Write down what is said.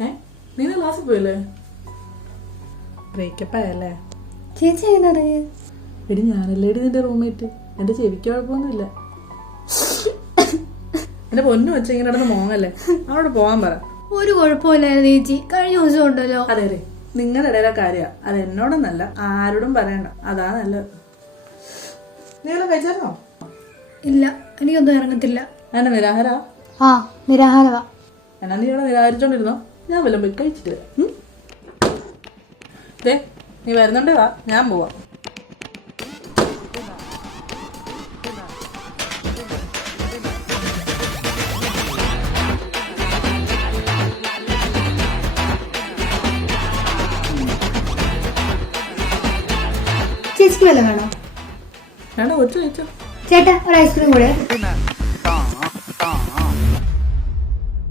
നീ ക്ലാസ്സിൽ പോയില്ലേ? ബ്രേക്കപ്പ് ആയല്ലേ? ചേച്ചി എങ്ങനെ? എടി ഞാനല്ലേടി നിന്റെ റൂംമേറ്റ്. എന്റെ ചെവിക്ക് കുഴപ്പമൊന്നുമില്ല. എന്റെ പൊന്നു വെച്ച ഇങ്ങനെ നടന്ന് മോങ്ങല്ലേ, അവളോട് പോകാൻ പറ. ഒരു കുഴപ്പമില്ലായിരുന്നു ചേച്ചി, കഴിഞ്ഞ ദിവസം ഉണ്ടല്ലോ. അതെ അതെ, നിങ്ങളുടെ ഇടയിലെ കാര്യ, അത് എന്നോടൊന്നല്ല ആരോടും പറയണ്ട, അതാ നല്ലത്. നീളം കഴിച്ചായിരുന്നോ? ഇല്ല, എനിക്കൊന്നും ഇറങ്ങത്തില്ല. എന്നെ നിരാഹാര? ആ, നിരാഹാരവാ. എന്നാ നീ ഇവിടെ നിരാകരിച്ചോണ്ടിരുന്നോ? ഞാൻ വല്ലതും പോയി കഴിച്ചിട്ട് വരാം. ദേ, നീ വരുന്നുണ്ടേ വാ, ഞാൻ പോവാം. ചേച്ചിക്ക് വല്ല വേണോ? വേണ്ട, കൊച്ചു കഴിച്ചോ. ചേട്ടാ, ഒരു ഐസ്ക്രീം കൂടെ.